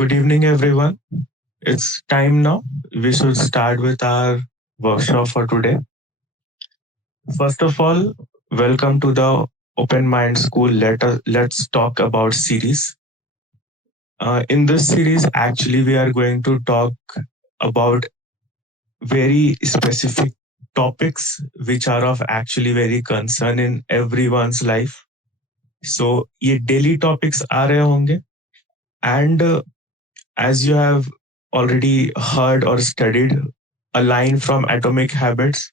Good evening, everyone. It's time now. We should start with our workshop for today. First of all, welcome to the Open Mind School. Let's talk about series. In this series, actually, we are going to talk about very specific topics which are of actually very concern in everyone's life. So, ये daily topics आ रहे होंगे and as you have already heard or studied a line from Atomic Habits,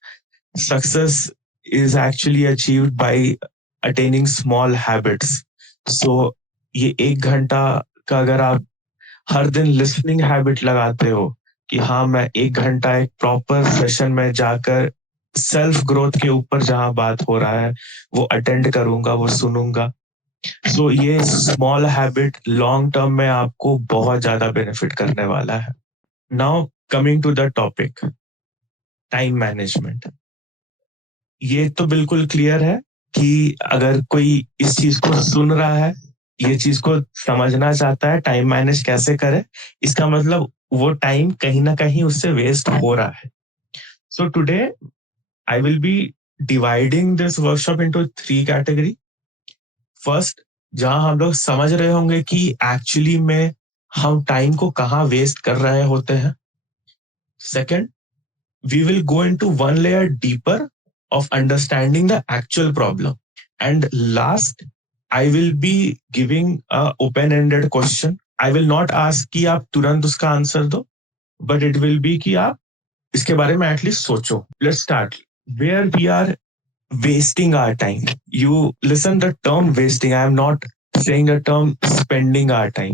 success is actually achieved by attaining small habits. So ये 1 घंटा का अगर आप हर दिन listening habit लगाते हो कि हाँ मैं 1 घंटा एक प्रॉपर सेशन में जाकर सेल्फ ग्रोथ के ऊपर जहाँ बात हो रहा है वो अटेंड करूंगा, वो सुनूंगा। सो ये स्मॉल हैबिट लॉन्ग टर्म में आपको बहुत ज्यादा बेनिफिट करने वाला है। Now coming to the topic, time management. ये तो बिल्कुल क्लियर है कि अगर कोई इस चीज को सुन रहा है, ये चीज को समझना चाहता है टाइम मैनेज कैसे करे, इसका मतलब वो टाइम कहीं ना कहीं उससे वेस्ट हो रहा है। So today I will be dividing this workshop into 3 category. First, जहां हम लोग समझ रहे होंगे कि एक्चुअली में हम टाइम को कहाँ वेस्ट कर रहे होते हैं। Second, we will go into one layer deeper of understanding the actual problem. And last, I will be giving a open-ended question. I will not ask कि आप तुरंत उसका आंसर दो, but it will be कि आप इसके बारे में एटलीस्ट सोचो। Let's start. Where we are wasting our time. You listen the term wasting. I am not saying the term spending our time.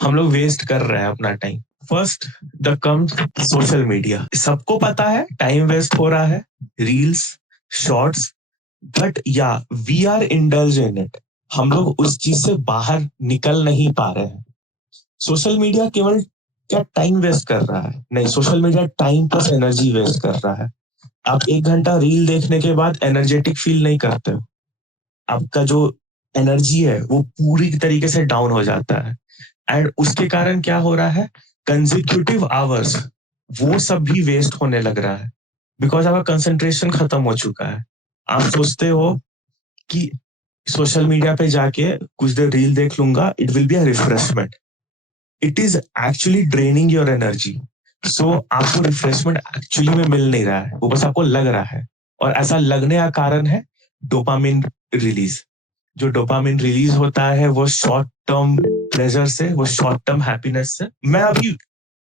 हम लोग वेस्ट कर रहे हैं अपना time. First the comes social media. सबको पता है टाइम वेस्ट हो रहा है, reels, shorts, but yeah we are indulge in it. हम लोग उस चीज से बाहर निकल नहीं पा रहे हैं। सोशल मीडिया केवल क्या टाइम वेस्ट कर रहा है? नहीं, social media time plus energy waste कर रहा है। आप 1 घंटा रील देखने के बाद एनर्जेटिक फील नहीं करते हो। आपका जो एनर्जी है वो पूरी तरीके से डाउन हो जाता है। एंड उसके कारण क्या हो रहा है, कंजिक्यूटिव आवर्स वो सब भी वेस्ट होने लग रहा है बिकॉज आपका कंसंट्रेशन खत्म हो चुका है। आप सोचते हो कि सोशल मीडिया पे जाके कुछ देर रील देख लूंगा, it will be a refreshment. It is actually draining your energy. So आपको रिफ्रेशमेंट एक्चुअली में मिल नहीं रहा है, वो बस आपको लग रहा है। और ऐसा लगने का कारण है डोपामिन रिलीज। जो डोपामिन रिलीज होता है वो शॉर्ट टर्म प्लेजर से, वो शॉर्ट टर्म हैप्पीनेस से। मैं अभी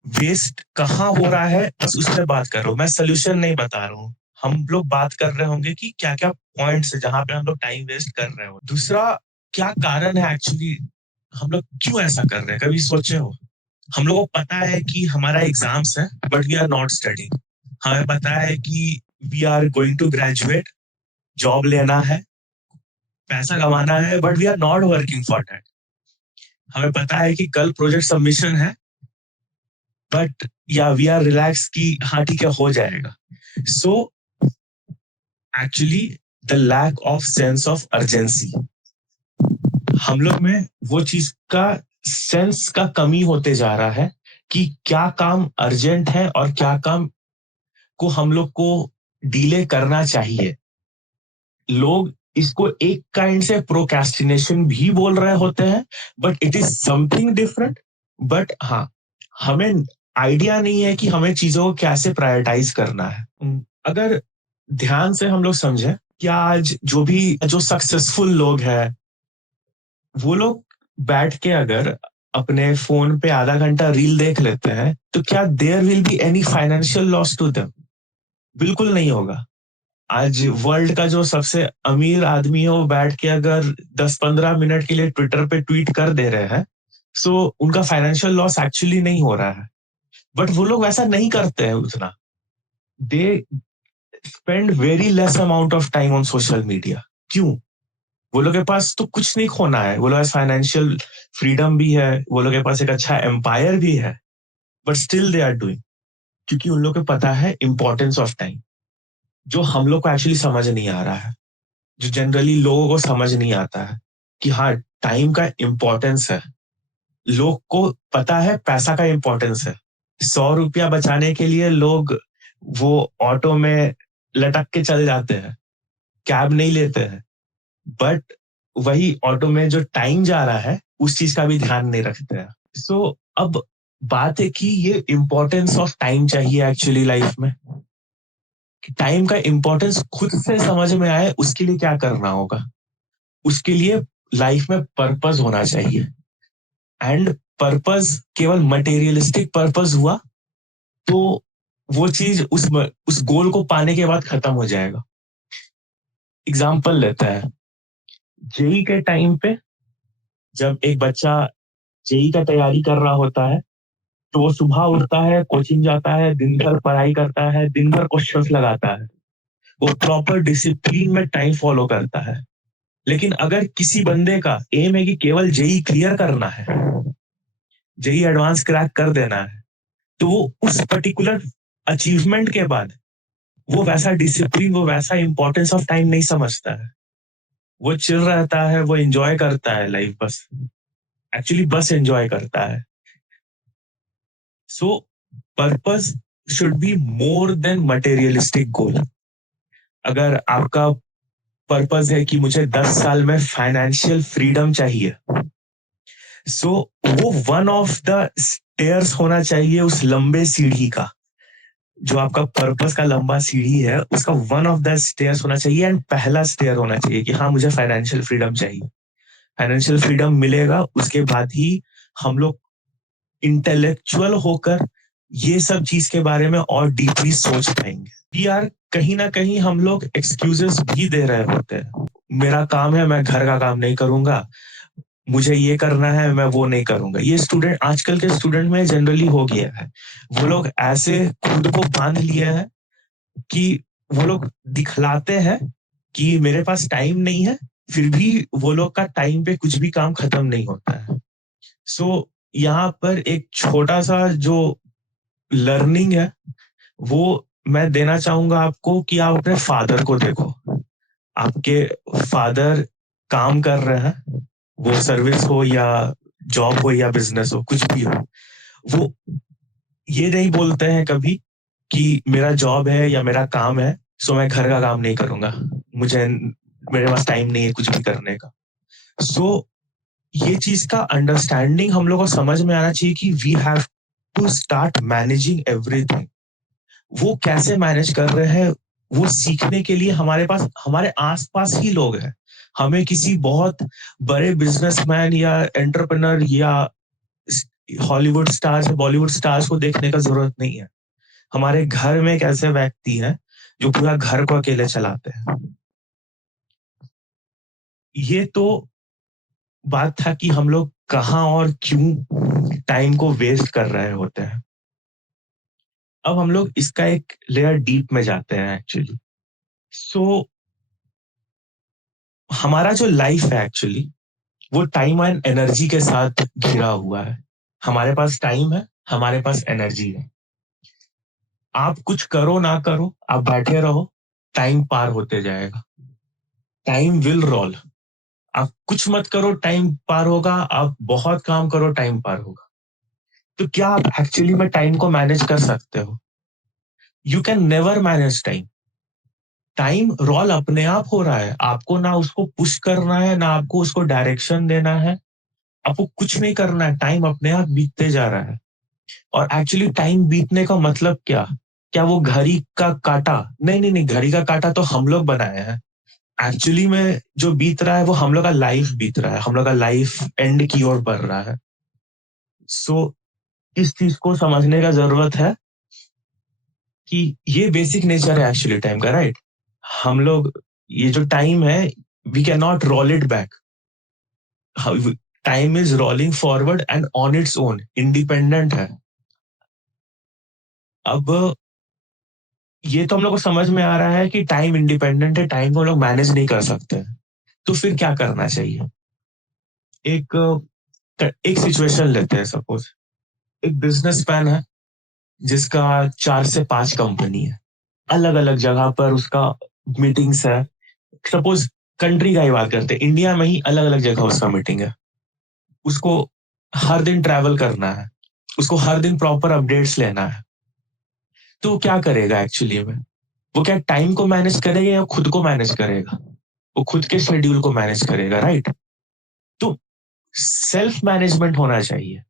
वेस्ट कहाँ हो रहा है बस उस पर बात कर रहा हूँ, मैं सोल्यूशन नहीं बता रहा हूँ। हम लोग बात कर रहे होंगे कि क्या क्या पॉइंट्स है जहां पे हम लोग टाइम वेस्ट कर रहे हो। दूसरा, क्या कारण है एक्चुअली, हम लोग क्यों ऐसा कर रहे हैं, कभी सोचे हो? हम लोगों को पता है कि हमारा एग्जाम्स है but we are not studying. हमें पता है कि we are going to graduate, job लेना है, पैसा कमाना है, but we are not working for that. हमें पता है कि कल प्रोजेक्ट सबमिशन है, but yeah we are relax कि हाँ ठीक है हो जाएगा। So actually the lack of sense of urgency, हम लोग में वो चीज का सेंस का कमी होते जा रहा है कि क्या काम अर्जेंट है और क्या काम को हम लोग को डिले करना चाहिए। लोग इसको एक काइंड से प्रोक्रेस्टिनेशन भी बोल रहे होते हैं, but it is something different. But हाँ, हमें आइडिया नहीं है कि हमें चीजों को कैसे प्रायोरिटाइज करना है। अगर ध्यान से हम लोग समझे, क्या आज जो सक्सेसफुल लोग हैं वो लोग बैठ के अगर अपने फोन पे आधा घंटा रील देख लेते हैं तो क्या there will be any financial loss to them? बिल्कुल नहीं होगा। आज वर्ल्ड का जो सबसे अमीर आदमी है वो बैठ के अगर 10-15 मिनट के लिए ट्विटर पे ट्वीट कर दे रहे हैं, सो उनका फाइनेंशियल लॉस एक्चुअली नहीं हो रहा है। बट वो लोग वैसा नहीं करते हैं उतना। They spend very less amount of time on social media. क्यों? वो लोग के पास तो कुछ नहीं खोना है, वो लोग के पास फाइनेंशियल फ्रीडम भी है, वो लोग के पास एक अच्छा एम्पायर भी है, but still they are doing, क्योंकि उन लोग को पता है इंपॉर्टेंस ऑफ टाइम, जो हम लोग को एक्चुअली समझ नहीं आ रहा है, जो जनरली लोगों को समझ नहीं आता है कि हाँ टाइम का इम्पोर्टेंस है। लोग को पता है पैसा का इंपॉर्टेंस है। 100 रुपया बचाने के लिए लोग वो ऑटो में लटक के चल जाते हैं, कैब नहीं लेते हैं। बट वही ऑटो में जो टाइम जा रहा है, उस चीज का भी ध्यान नहीं रखते हैं। सो अब बात है कि ये इंपॉर्टेंस ऑफ टाइम चाहिए एक्चुअली लाइफ में। टाइम का इंपॉर्टेंस खुद से समझ में आए, उसके लिए क्या करना होगा? उसके लिए लाइफ में पर्पस होना चाहिए। एंड पर्पस केवल मटेरियलिस्टिक पर्पस हुआ तो वो चीज उस गोल को पाने के बाद खत्म हो जाएगा। एग्जाम्पल लेते हैं, जेई के टाइम पे जब एक बच्चा जेई का तैयारी कर रहा होता है, तो वो सुबह उठता है, कोचिंग जाता है, दिन भर पढ़ाई करता है, दिन भर क्वेश्चंस लगाता है। वो प्रॉपर डिसिप्लिन में टाइम फॉलो करता है। लेकिन अगर किसी बंदे का एम है कि केवल जेई क्लियर करना है, जेई एडवांस क्रैक कर देना है, तो वो उस पर्टिकुलर अचीवमेंट के बाद वो वैसा डिसिप्लिन, वो वैसा इंपॉर्टेंस ऑफ टाइम नहीं समझता है। वो चिल रहता है, वो एंजॉय करता है लाइफ, बस एक्चुअली बस एंजॉय करता है। So purpose should be more than materialistic goal. अगर आपका पर्पस है कि मुझे 10 साल में फाइनेंशियल फ्रीडम चाहिए, सो वो वन ऑफ द स्टेयर्स होना चाहिए उस लंबे सीढ़ी का। जो आपका पर्पस का लंबा सीढ़ी है, उसका वन ऑफ द स्टेयर्स होना चाहिए एंड पहला स्टेयर होना चाहिए कि हाँ, मुझे फाइनेंशियल फ्रीडम चाहिए। फाइनेंशियल फ्रीडम मिलेगा, उसके बाद ही हम लोग इंटेलेक्चुअल होकर ये सब चीज के बारे में और डीपली सोच पाएंगे। वी आर कहीं ना कहीं हम लोग एक्सक्यूजेस भी दे रहे होते हैं। मेरा काम है, मैं घर का काम नहीं करूंगा, मुझे ये करना है, मैं वो नहीं करूंगा। ये स्टूडेंट, आजकल के स्टूडेंट में जनरली हो गया है। वो लोग ऐसे खुद को बांध लिए हैं कि वो लोग दिखलाते हैं कि मेरे पास टाइम नहीं है, फिर भी वो लोग का टाइम पे कुछ भी काम खत्म नहीं होता है। सो यहाँ पर एक छोटा सा जो लर्निंग है, वो मैं देना चाहूंगा आपको कि आप अपने फादर को देखो। आपके फादर काम कर रहे हैं, वो सर्विस हो या जॉब हो या बिजनेस हो, कुछ भी हो, वो ये नहीं बोलते हैं कभी कि मेरा जॉब है या मेरा काम है, सो मैं घर का काम नहीं करूंगा, मुझे मेरे पास टाइम नहीं है कुछ भी करने का। सो ये चीज का अंडरस्टैंडिंग हम लोग को समझ में आना चाहिए कि we have to start managing everything. वो कैसे मैनेज कर रहे हैं, वो सीखने के लिए हमारे पास, हमारे आसपास ही लोग हैं। हमें किसी बहुत बड़े बिजनेसमैन या एंटरप्रेन्योर या हॉलीवुड स्टार्स, बॉलीवुड स्टार्स को देखने का जरूरत नहीं है। हमारे घर में एक ऐसे व्यक्ति हैं जो पूरा घर को अकेले चलाते हैं। ये तो बात था कि हम लोग कहाँ और क्यों टाइम को वेस्ट कर रहे होते हैं। अब हम लोग इसका एक लेयर डीप में जाते हैं एक्चुअली। सो हमारा जो लाइफ है एक्चुअली, वो टाइम एंड एनर्जी के साथ घिरा हुआ है। हमारे पास टाइम है, हमारे पास एनर्जी है। आप कुछ करो ना करो, आप बैठे रहो, टाइम पार होते जाएगा। Time will roll. आप कुछ मत करो, टाइम पार होगा। आप बहुत काम करो, टाइम पार होगा। तो क्या आप एक्चुअली में टाइम को मैनेज कर सकते हो? You can never manage time. Time roll अपने आप हो रहा है, आपको ना उसको पुश करना है, ना आपको उसको डायरेक्शन देना है। आपको कुछ नहीं करना है, टाइम अपने आप बीतते जा रहा है। और एक्चुअली टाइम बीतने का मतलब क्या? क्या वो घड़ी का काटा? नहीं नहीं नहीं, घड़ी का काटा तो हम लोग बनाए हैं। एक्चुअली में जो बीत रहा है, वो हम लोग का लाइफ बीत रहा है, हम लोग का लाइफ एंड की ओर बढ़ रहा है। सो इस चीज को समझने का जरूरत है कि ये बेसिक नेचर है एक्चुअली टाइम का, राइट? हम लोग, ये जो टाइम है, we can not roll it back. Time is rolling forward and on its own, independent है। अब ये तो हम लोग को समझ में आ रहा है कि टाइम इंडिपेंडेंट है, टाइम को हम लोग मैनेज नहीं कर सकते। तो फिर क्या करना चाहिए? एक एक सिचुएशन लेते हैं, सपोज एक बिजनेसमैन है जिसका 4 से 5 कंपनी है, अलग अलग जगह पर उसका मीटिंग्स है। सपोज कंट्री का ही बात करते हैं, इंडिया में ही अलग अलग जगह उसका मीटिंग है। उसको हर दिन ट्रैवल करना है, उसको हर दिन प्रॉपर अपडेट्स लेना है, तो वो क्या करेगा एक्चुअली में? वो क्या टाइम को मैनेज करेगा या खुद को मैनेज करेगा? वो खुद के शेड्यूल को मैनेज करेगा, राइट? तो सेल्फ मैनेजमेंट होना चाहिए।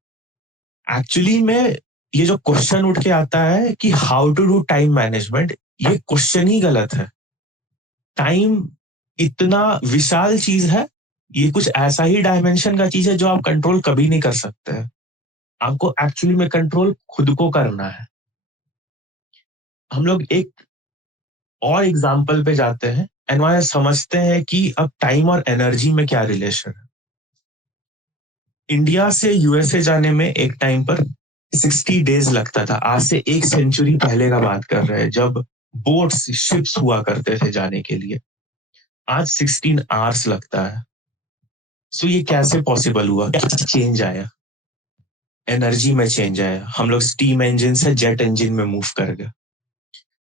एक्चुअली में ये जो क्वेश्चन उठ के आता है कि how to do time management, ये क्वेश्चन ही गलत है। टाइम इतना विशाल चीज है, ये कुछ ऐसा ही डायमेंशन का चीज है जो आप कंट्रोल कभी नहीं कर सकते हैं। आपको एक्चुअली में कंट्रोल खुद को करना है। हम लोग एक और एग्जाम्पल पे जाते हैं एंड वहां समझते हैं कि अब टाइम और एनर्जी में क्या रिलेशन है। इंडिया से यूएसए जाने में एक टाइम पर 60 डेज लगता था। आज से एक सेंचुरी पहले का बात कर रहे हैं, जब बोट्स शिप्स हुआ करते थे जाने के लिए। आज 16 आवर्स लगता है। सो ये कैसे पॉसिबल हुआ? क्या चेंज आया? एनर्जी में चेंज आया। हम लोग स्टीम इंजन से जेट इंजन में मूव कर गए।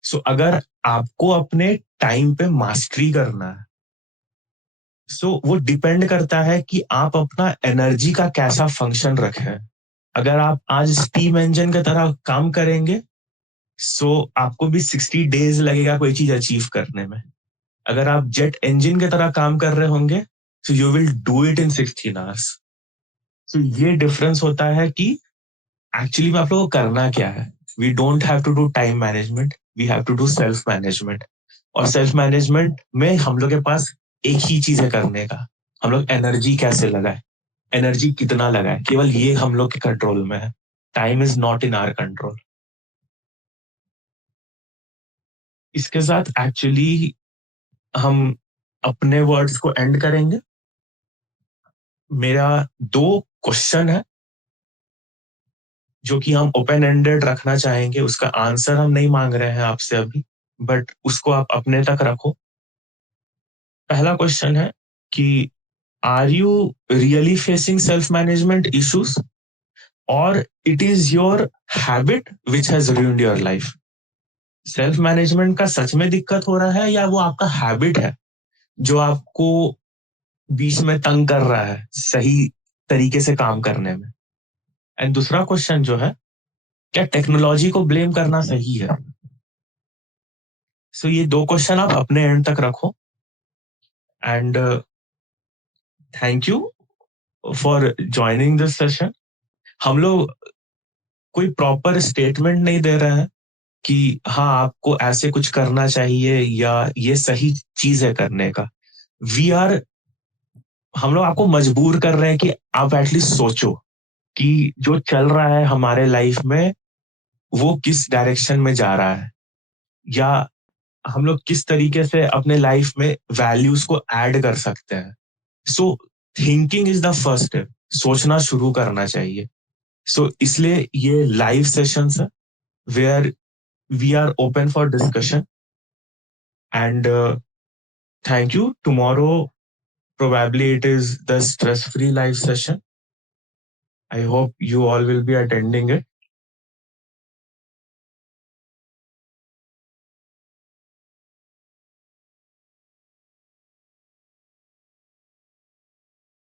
सो अगर आपको अपने टाइम पे मास्टरी करना है, वो डिपेंड करता है कि आप अपना एनर्जी का कैसा फंक्शन रखें। अगर आप आज स्टीम इंजन की तरह काम करेंगे, आपको भी 60 डेज लगेगा कोई चीज अचीव करने में। अगर आप जेट इंजन की तरह काम कर रहे होंगे, so you will do it in 16 hours. तो ये डिफरेंस होता है कि एक्चुअली में आप लोगों को करना क्या है। We don't have to do time management, we have to do self management. और सेल्फ मैनेजमेंट में हम लोग के पास एक ही चीज है करने का। हम लोग एनर्जी कैसे लगाए, एनर्जी कितना लगाए, केवल ये हम लोग के कंट्रोल में है। Time is not in our control. इसके साथ एक्चुअली हम अपने वर्ड्स को एंड करेंगे। मेरा दो क्वेश्चन है जो कि हम ओपन एंडेड रखना चाहेंगे। उसका आंसर हम नहीं मांग रहे हैं आपसे अभी, बट उसको आप अपने तक रखो। पहला क्वेश्चन है कि are you really facing self management issues, और it is your habit which has ruined your life? Self management का सच में दिक्कत हो रहा है, या वो आपका हैबिट है जो आपको बीच में तंग कर रहा है सही तरीके से काम करने में? एंड दूसरा क्वेश्चन जो है, क्या टेक्नोलॉजी को ब्लेम करना सही है? ये दो क्वेश्चन आप अपने एंड तक रखो। And thank you for joining this session. हम लोग कोई प्रॉपर स्टेटमेंट नहीं दे रहे हैं कि हाँ आपको ऐसे कुछ करना चाहिए या ये सही चीज है करने का। वी आर हम लोग आपको मजबूर कर रहे हैं कि आप एटलीस्ट सोचो कि जो चल रहा है हमारे लाइफ में वो किस डायरेक्शन में जा रहा है, या हम लोग किस तरीके से अपने लाइफ में वैल्यूज को ऐड कर सकते हैं। So thinking is the first step. सोचना शुरू करना चाहिए। इसलिए ये लाइव सेशंस है where we are open for discussion. And thank you. Tomorrow probably it is the stress free live session. I hope you all will be attending it.